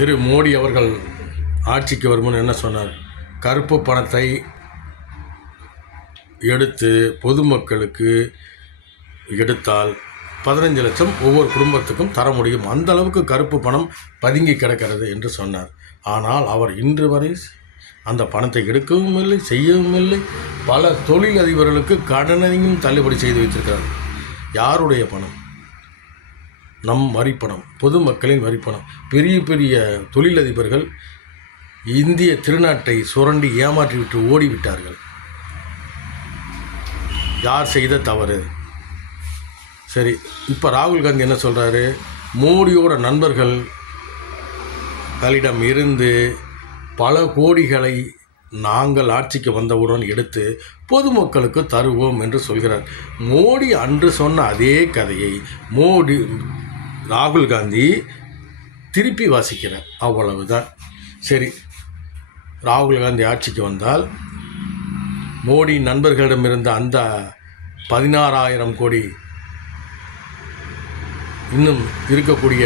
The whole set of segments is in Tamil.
திரு மோடி அவர்கள் ஆட்சிக்கு வருமுன்னு என்ன சொன்னார்? கருப்பு பணத்தை எடுத்து பொதுமக்களுக்கு எடுத்தால் 15 லட்சம் ஒவ்வொரு குடும்பத்துக்கும் தர முடியும், அந்த அளவுக்கு கருப்பு பணம் பதுங்கி கிடக்கிறது என்று சொன்னார். ஆனால் அவர் இன்று வரை அந்த பணத்தை எடுக்கவும் இல்லை, செய்யவும் இல்லை. பல தொழிலதிபர்களுக்கு கடனையும் தள்ளுபடி செய்து வைத்திருக்கிறார். யாருடைய பணம்? நம் வரிப்பணம், பொதுமக்களின் வரிப்பணம். பெரிய பெரிய தொழிலதிபர்கள் இந்திய திருநாட்டை சுரண்டி ஏமாற்றிவிட்டு ஓடிவிட்டார்கள். யார் செய்த தவறு? சரி, இப்போ ராகுல் காந்தி என்ன சொல்கிறாரு? மோடியோட நண்பர்களிடம் இருந்து பல கோடிகளை நாங்கள் ஆட்சிக்கு வந்தவுடன் எடுத்து பொதுமக்களுக்கு தருவோம் என்று சொல்கிறார். மோடி அன்று சொன்ன அதே கதையை ராகுல் காந்தி திருப்பி வாசிக்கிறார், அவ்வளவுதான். சரி, ராகுல் காந்தி ஆட்சிக்கு வந்தால் மோடி நண்பர்களிடம் இருந்த அந்த 16,000 கோடி இன்னும் இருக்கக்கூடிய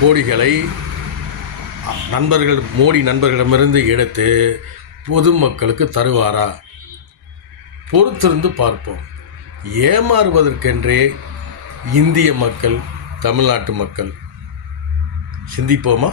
கோடிகளை மோடி நண்பர்களிடமிருந்து எடுத்து பொதுமக்களுக்கு தருவாரா? பொறுத்திருந்து பார்ப்போம். ஏமாறுவதற்கென்றே இந்திய மக்கள், தமிழ்நாட்டு மக்கள். சிந்திப்போமா?